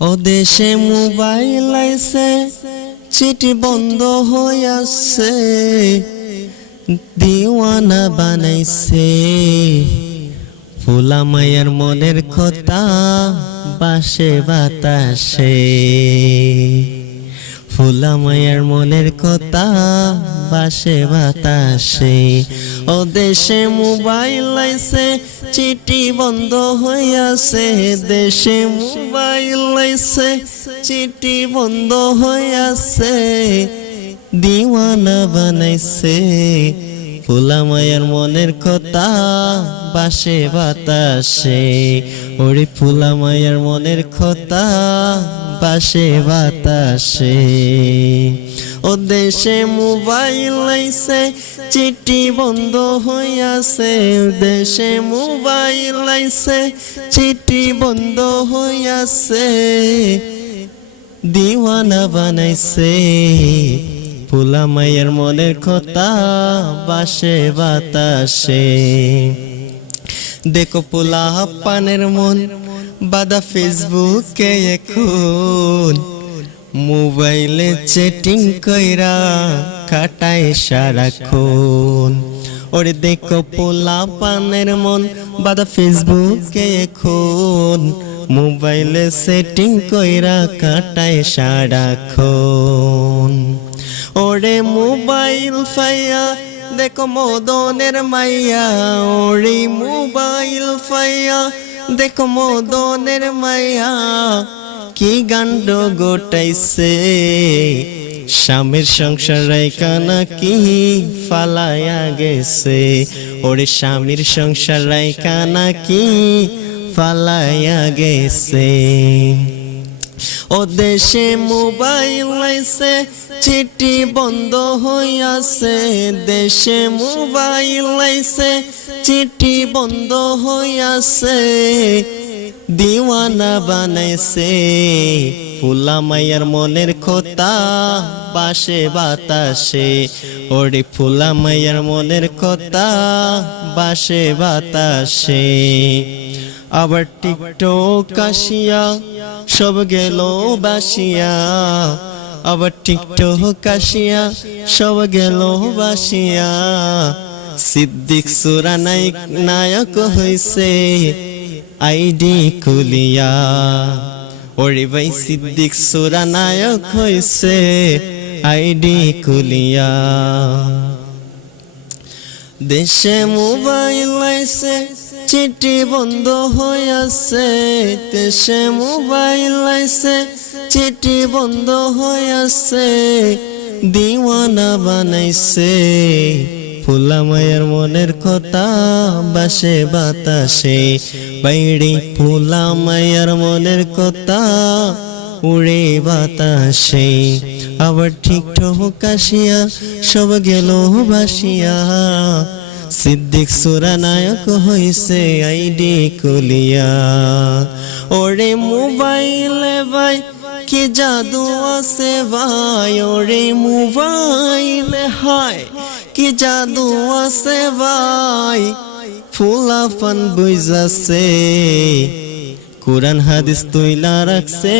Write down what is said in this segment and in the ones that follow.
ও দেশে মোবাইল আইসে চিঠি বন্ধ হয়ে হইয়াছে, দিওয়ানা বানাইছে। ফুলা মায়ের মনের কথা বাসে বাতাসে। ফুলা মায়ের মনের কথা, বাসে বাতাসে। ও দেশে মোবাইল আইছে চিঠি বন্ধ হইয়াছে। দেশে মোবাইল আইছে চিঠি বন্ধ হইয়াছে। দিওয়ানা বানাইছে। ফুলা মায়ের মনের কথা, বাসে বাতাসে। ওরে ফুলা মায়ের মনের কথা বাসে বাতাসে। ও দেশে মোবাইল আইছে, চিঠি বন্ধ হইয়াছে। দেশে মোবাইল আইছে, চিঠি বন্ধ হইয়াছে। দিওয়ানা বানাইছে। ফুলা মায়ের মনের কথা বাসে বাতাসে। দেখো পোলা পানের মন বাদা ফেসবুকে এখন মোবাইলে চেটিং কইরা কাটায় সারাক্ষণ। ওরে দেখো পোলা পানের মন, বাদা ফেসবুকে এখন মোবাইলে সেটিং কইরা কাটায় সারাক্ষণ। ওরে মোবাইল ফাইয়া, দেখো মদনের মাইয়া, ওরে মোবাইল ফাইয়া দেখো মদনের মায়া, কি গান্ড গোটাইছে? স্বামীর সংসার কানা কি ফালায়া গেছে? ওরে স্বামীর সংসার কানা কি ফালায়া গেছে? ও দেশে মোবাইল আইছে, চিঠি বন্ধ হইয়াছে। দেশে মোবাইল আইছে, চিঠি বন্ধ হইয়াছে। দিওয়ানা বানাইছে, ফুলা মাইয়ার মনের খোতা বাসে বাতাসে। ওরে ফুলা মাইয়ার মনের কথা, বাসে বাতাসে। আবার টিকটক আসিয়া, সব গেল বাসিয়া। আবার টিকটক আসিয়া, সব গেল বাসিয়া। সিদ্দিক সুরা নায়ক নায়ক হইছে, আইডি খুলিয়া। ওরে ভাই, সিদ্দিক সুরা নায়ক হইছে, আইডি খুলিয়া। দেশে মোবাইল আইছে চিঠি বন্ধ হইয়াছে, দেশে মোবাইল আইছে। চিঠি বন্ধ হইয়াছে, দিওয়ানা বানাইছে। ফুলা মায়ের মনের কথা বাসে বাতাসে বাইড়ি ফুলা মায়ের মনের কথা উড়ে বাতাসে। আবার ঠিক ঠোক আসিয়া সব গেল বাসিয়া সিদ্দিক সুরা নায়ক হইছে আইডি কুলিয়া। ওরে মোবাইলে ভাই, কি জাদু আছে ভাই? ওরে মোবাইলে হায়, কি জাদু আছে ভাই? ফুলা ফান বুঝাছে। কোরআন হাদিস তৈলা রাখছে,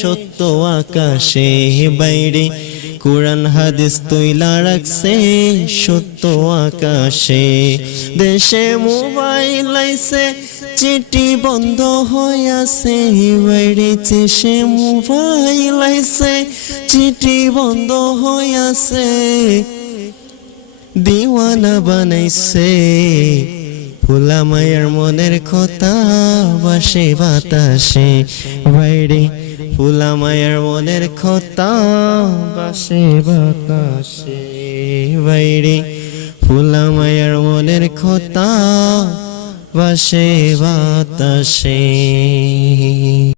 সত্য আকাশে বাইরে। কোরআন হাদিস তৈলা রাখছে, সত্য আকাশে। দেশে মোবাইল আইছে, চিঠি বন্ধ হইয়াছে, বাইরে দেশে মোবাইল আইছে, চিঠি বন্ধ হইয়াছে। দিওয়ানা বানাইছে। ফুলা মায়ের মনের কথা বাসে বাতাসে, বাইরে ফুলা মায়ের মনের কথা বাসে বাতাসে, বাইরে ফুলা মায়ের মনের কথা বাসে বাতাসে।